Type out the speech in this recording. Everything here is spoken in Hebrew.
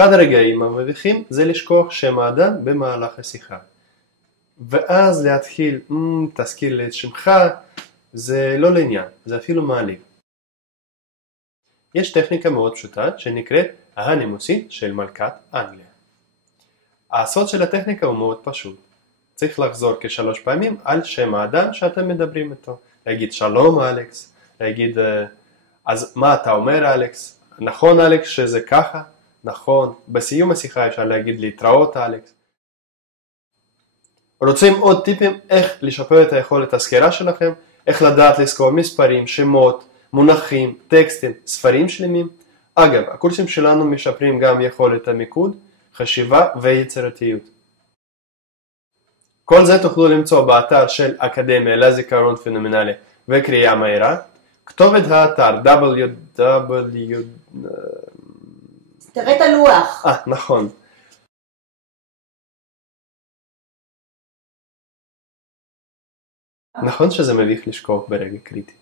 אחד הרגעים המביכים זה לשכוח שם האדם במהלך השיחה. ואז להתחיל, תזכיר לי את שמך, זה לא לעניין, זה אפילו מעליב. יש טכניקה מאוד פשוטה שנקראת הנימוסית של מלכת אנגליה. הסוד של הטכניקה הוא מאוד פשוט. צריך לחזור כ3 פעמים על שם האדם שאתם מדברים איתו. להגיד שלום אלכס, להגיד אז מה אתה אומר אלכס? נכון אלכס שזה ככה? נכון. בסיום השיחה אפשר להגיד להתראות אלכס. רוצים עוד טיפים איך לשפר את היכולת הסקירה שלכם? איך לדעת לזכור מספרים, שמות, מונחים, טקסטים, ספרים שלמים? אגב, הקורסים שלנו משפרים גם יכולת המיקוד, חשיבה ויצירתיות. כל זה תוכלו למצוא באתר של אקדמיה לזיכרון פנומנלי וקריאה מהירה. כתובת האתר תראה את הלוח. נכון. נכון שזה מביך לשכוח ברגע קריטי.